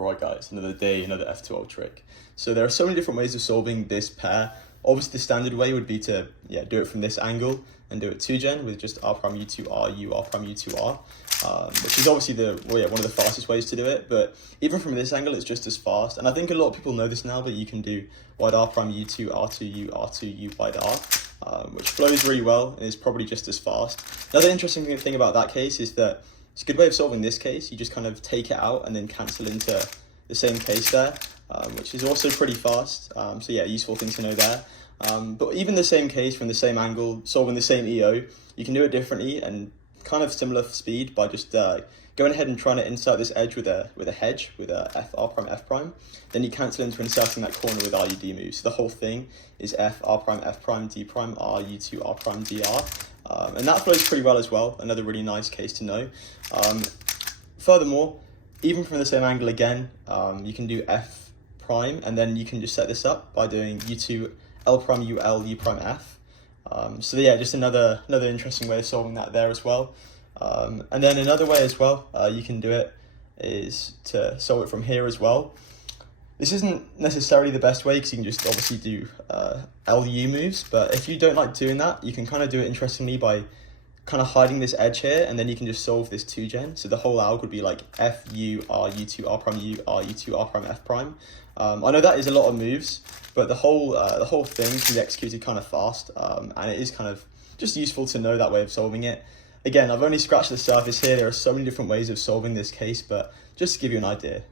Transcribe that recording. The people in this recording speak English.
Alright guys, another day, another F2L trick. So there are so many different ways of solving this pair. Obviously the standard way would be to do it from this angle and do it 2gen with just R prime U2 R U R prime U2 R, which is obviously one of the fastest ways to do it. But even from this angle, it's just as fast. And I think a lot of people know this now, but you can do wide R prime U2 R2 U R2 U wide R, which flows really well and is probably just as fast. Another interesting thing about that case is that it's a good way of solving this case. You just kind of take it out and then cancel into the same case there, which is also pretty fast. So yeah, useful thing to know there. But even the same case from the same angle, solving the same EO, you can do it differently and kind of similar speed by just going ahead and trying to insert this edge with a hedge, with a F R prime F prime. Then you cancel into inserting that corner with RUD moves. So the whole thing is F R prime F prime D prime R U2 R prime DR. And that flows pretty well as well. Another really nice case to know. Furthermore, even from the same angle again, you can do F prime, and then you can just set this up by doing U2 L prime U L U prime F. So yeah, just another interesting way of solving that there as well. And then another way as well you can do it is to solve it from here as well. This isn't necessarily the best way because you can just obviously do LU moves, but if you don't like doing that, you can kind of do it interestingly by kind of hiding this edge here, and then you can just solve this 2gen. So the whole alg would be like F U R U2 R prime U R U2 R prime F prime. I know that is a lot of moves, but the whole thing can be executed kind of fast, and it is kind of just useful to know that way of solving it. Again, I've only scratched the surface here. There are so many different ways of solving this case, but just to give you an idea.